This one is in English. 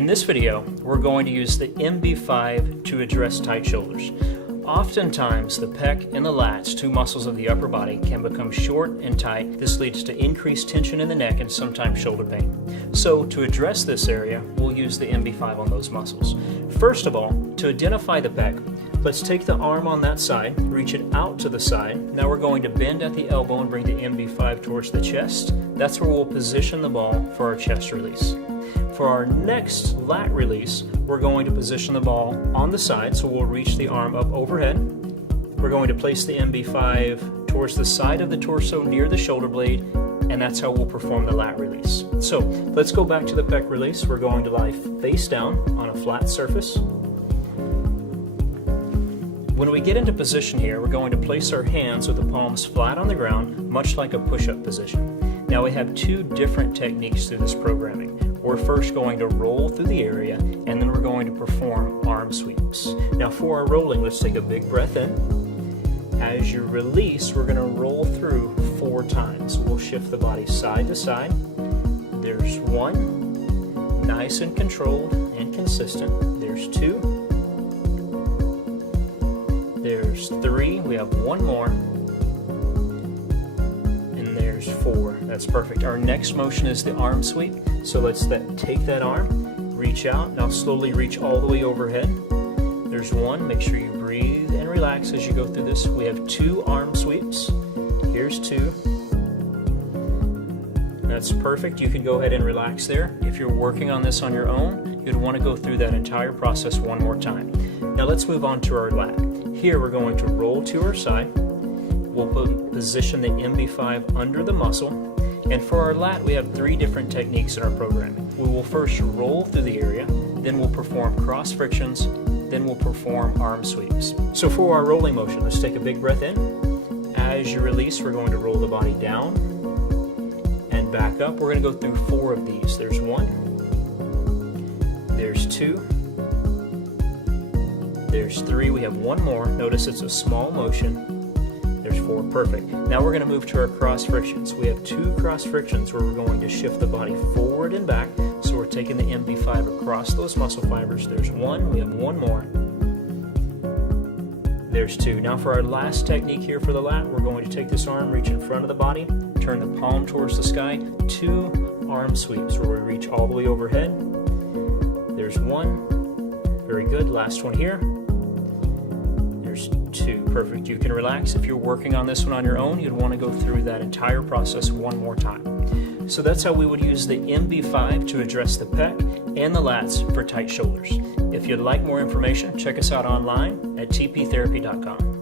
In this video, we're going to use the MB5 to address tight shoulders. Oftentimes, the pec and the lats, two muscles of the upper body, can become short and tight. This leads to increased tension in the neck and sometimes shoulder pain. So to address this area, we'll use the MB5 on those muscles. First of all, to identify the pec, let's take the arm on that side, reach it out to the side. Now we're going to bend at the elbow and bring the MB5 towards the chest. That's where we'll position the ball for our chest release. For our next lat release, we're going to position the ball on the side, so we'll reach the arm up overhead. We're going to place the MB5 towards the side of the torso near the shoulder blade, and that's how we'll perform the lat release. So let's go back to the pec release. We're going to lie face down on a flat surface. When we get into position here, we're going to place our hands with the palms flat on the ground, much like a push-up position. Now we have two different techniques through this programming. We're first going to roll through the area, and then we're going to perform arm sweeps. Now for our rolling, let's take a big breath in. As you release, we're going to roll through 4 times. We'll shift the body side to side. There's 1, nice and controlled and consistent. There's 2. There's 3, we have 1 more. And there's 4. That's perfect. Our next motion is the arm sweep. So let's take that arm, reach out. Now slowly reach all the way overhead. There's 1. Make sure you breathe and relax as you go through this. We have 2 arm sweeps. Here's 2. That's perfect. You can go ahead and relax there. If you're working on this on your own, you'd want to go through that entire process one more time. Now let's move on to our lat. Here we're going to roll to our side. We'll position the MB5 under the muscle. And for our lat, we have 3 different techniques in our programming. We will first roll through the area, then we'll perform cross frictions, then we'll perform arm sweeps. So for our rolling motion, let's take a big breath in. As you release, we're going to roll the body down and back up. We're going to go through 4 of these. There's 1, there's 2, there's 3. We have 1 more. Notice it's a small motion. There's 4, perfect. Now we're going to move to our cross frictions. We have 2 cross frictions where we're going to shift the body forward and back. So we're taking the MB5 across those muscle fibers. There's 1, we have 1 more. There's 2. Now for our last technique here for the lat, we're going to take this arm, reach in front of the body, turn the palm towards the sky, 2 arm sweeps where we reach all the way overhead. There's 1, very good, last one here. There's 2, perfect. You can relax. If you're working on this one on your own, you'd want to go through that entire process one more time. So that's how we would use the MB5 to address the pec and the lats for tight shoulders. If you'd like more information, check us out online at tptherapy.com.